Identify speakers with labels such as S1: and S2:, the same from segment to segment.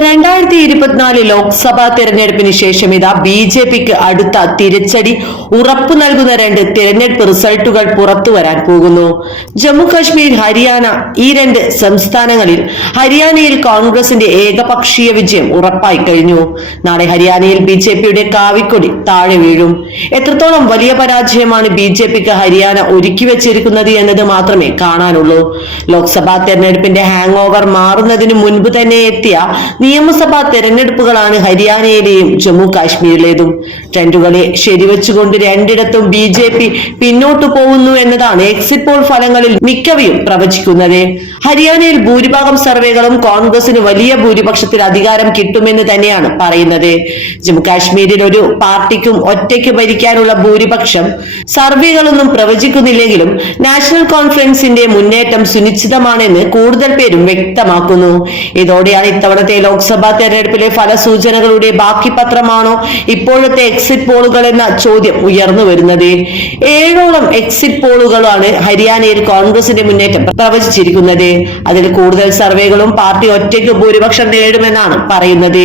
S1: രണ്ടായിരത്തി ഇരുപത്തിനാല് ലോക്സഭാ തെരഞ്ഞെടുപ്പിന് ശേഷം ഇതാ ബി ജെ പിക്ക് അടുത്ത തിരിച്ചടി ഉറപ്പു നൽകുന്ന രണ്ട് തെരഞ്ഞെടുപ്പ് റിസൾട്ടുകൾ പുറത്തു വരാൻ പോകുന്നു. ജമ്മു കാശ്മീർ ഹരിയാന ഈ രണ്ട് സംസ്ഥാനങ്ങളിൽ ഹരിയാനയിൽ കോൺഗ്രസിന്റെ ഏകപക്ഷീയ വിജയം ഉറപ്പായി കഴിഞ്ഞു. നാളെ ഹരിയാനയിൽ ബി ജെ പിയുടെ കാവിക്കൊടി താഴെ വീഴും. എത്രത്തോളം വലിയ പരാജയമാണ് ബി ജെ പിക്ക് ഹരിയാന ഒരുക്കി വെച്ചിരിക്കുന്നത് എന്നത് മാത്രമേ കാണാനുള്ളൂ. ലോക്സഭാ തെരഞ്ഞെടുപ്പിന്റെ ഹാങ് ഓവർ മാറുന്നതിന് മുൻപ് തന്നെ എത്തിയ നിയമസഭാ തെരഞ്ഞെടുപ്പുകളാണ് ഹരിയാനയിലെയും ജമ്മു കാശ്മീരിലേതും ട്രെൻഡുകളെ ശരിവച്ചുകൊണ്ട് രണ്ടിടത്തും ബി ജെ പി പിന്നോട്ടു പോകുന്നു എന്നതാണ് എക്സിറ്റ് പോൾ ഫലങ്ങളിൽ മിക്കവയും പ്രവചിക്കുന്നത്. ഹരിയാനയിൽ ഭൂരിഭാഗം സർവേകളും കോൺഗ്രസിന് വലിയ ഭൂരിപക്ഷത്തിൽ അധികാരം കിട്ടുമെന്ന് തന്നെയാണ് പറയുന്നത്. ജമ്മു കാശ്മീരിൽ ഒരു പാർട്ടിക്കും ഒറ്റയ്ക്ക് ഭരിക്കാനുള്ള ഭൂരിപക്ഷം സർവേകളൊന്നും പ്രവചിക്കുന്നില്ലെങ്കിലും നാഷണൽ കോൺഫറൻസിന്റെ മുന്നേറ്റം സുനിശ്ചിതമാണെന്ന് കൂടുതൽ പേരും വ്യക്തമാക്കുന്നു. ഇതോടെയാണ് ഇത്തവണത്തെ ലോക്സഭാ തെരഞ്ഞെടുപ്പിലെ ഫലസൂചനകളുടെ ബാക്കി പത്രമാണോ ഇപ്പോഴത്തെ എക്സിറ്റ് പോളുകൾ എന്ന ചോദ്യം ഉയർന്നു വരുന്നത്? ഏഴോളം എക്സിറ്റ് പോളുകളാണ് ഹരിയാനയിൽ കോൺഗ്രസിന്റെ മുന്നേറ്റം പ്രവചിച്ചിരിക്കുന്നത്. അതിൽ കൂടുതൽ സർവേകളും പാർട്ടി ഒറ്റയ്ക്ക് ഭൂരിപക്ഷം നേടുമെന്നാണ് പറയുന്നത്.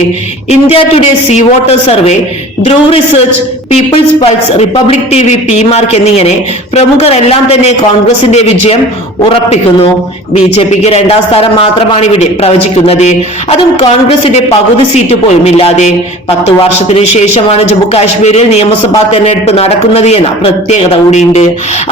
S1: India Today C voter survey Dhruv research people's pulse republic T V P mark എന്നിങ്ങനെ പ്രമുഖർ എല്ലാം തന്നെ കോൺഗ്രസിന്റെ വിജയം ഉറപ്പിക്കുന്നു. ബി ജെ പിക്ക് രണ്ടാം സ്ഥാനം മാത്രമാണ് ഇവിടെ പ്രവചിക്കുന്നത്. അതും കോൺഗ്രസിന്റെ പകുതി സീറ്റ് പോലും ഇല്ലാതെ പത്തു വർഷത്തിന് ശേഷമാണ് ജമ്മു കാശ്മീരിൽ നിയമസഭാ തെരഞ്ഞെടുപ്പ് നടക്കുന്നത് എന്ന പ്രത്യേകത കൂടിയുണ്ട്.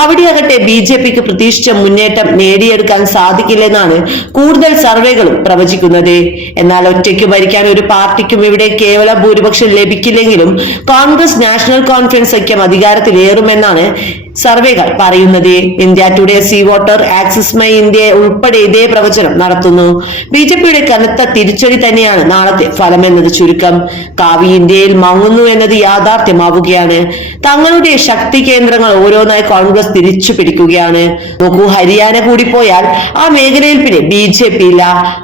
S1: അവിടെയാകട്ടെ ബി ജെ പിക്ക് പ്രതീക്ഷിച്ച മുന്നേറ്റം നേടിയെടുക്കാൻ സാധിക്കില്ലെന്നാണ് കൂടുതൽ സർവേകളും പ്രവചിക്കുന്നത്. എന്നാൽ ഒറ്റയ്ക്ക് ഭരിക്കാൻ ഒരു പാർട്ടിക്കും ഇവിടെ കേവല ഭൂരിപക്ഷം ലഭിക്കില്ലെങ്കിലും കോൺഗ്രസ് നാഷണൽ കോൺഫറൻസ് സഖ്യം അധികാരത്തിലേറുമെന്നാണ് സർവേകൾ പറയുന്നത്. India Today C voter axis my India ഉൾപ്പെടെ ഇതേ പ്രവചനം നടത്തുന്നു. ബി ജെ പിയുടെ കനത്ത തിരിച്ചടി തന്നെയാണ് നാളത്തെ ഫലമെന്നത് ചുരുക്കം. കാവി ഇന്ത്യയിൽ മങ്ങുന്നു എന്നത് യാഥാർത്ഥ്യമാവുകയാണ്. തങ്ങളുടെ ശക്തി കേന്ദ്രങ്ങൾ ഓരോന്നായി കോൺഗ്രസ് തിരിച്ചു പിടിക്കുകയാണ്. നോക്കൂ ഹരിയാന കൂടി പോയാൽ ആ മേഖലയിൽ പിന്നെ ബി ജെ പി ഇല്ല.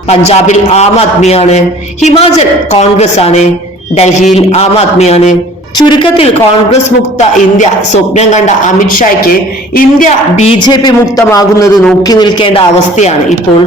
S1: പഞ്ചാബിൽ ആം ആദ്മിയാണ്. ഹിമാചൽ കോൺഗ്രസ് ആണ് ഡൽഹിയിൽ ആം ആദ്മിയാണ്. ചുരുക്കത്തിൽ കോൺഗ്രസ് മുക്ത ഇന്ത്യ സ്വപ്നം കണ്ട അമിത്ഷായ്ക്ക് ഇന്ത്യ ബി ജെ പി മുക്തമാകുന്നത് നോക്കി നിൽക്കേണ്ട അവസ്ഥയാണ് ഇപ്പോൾ.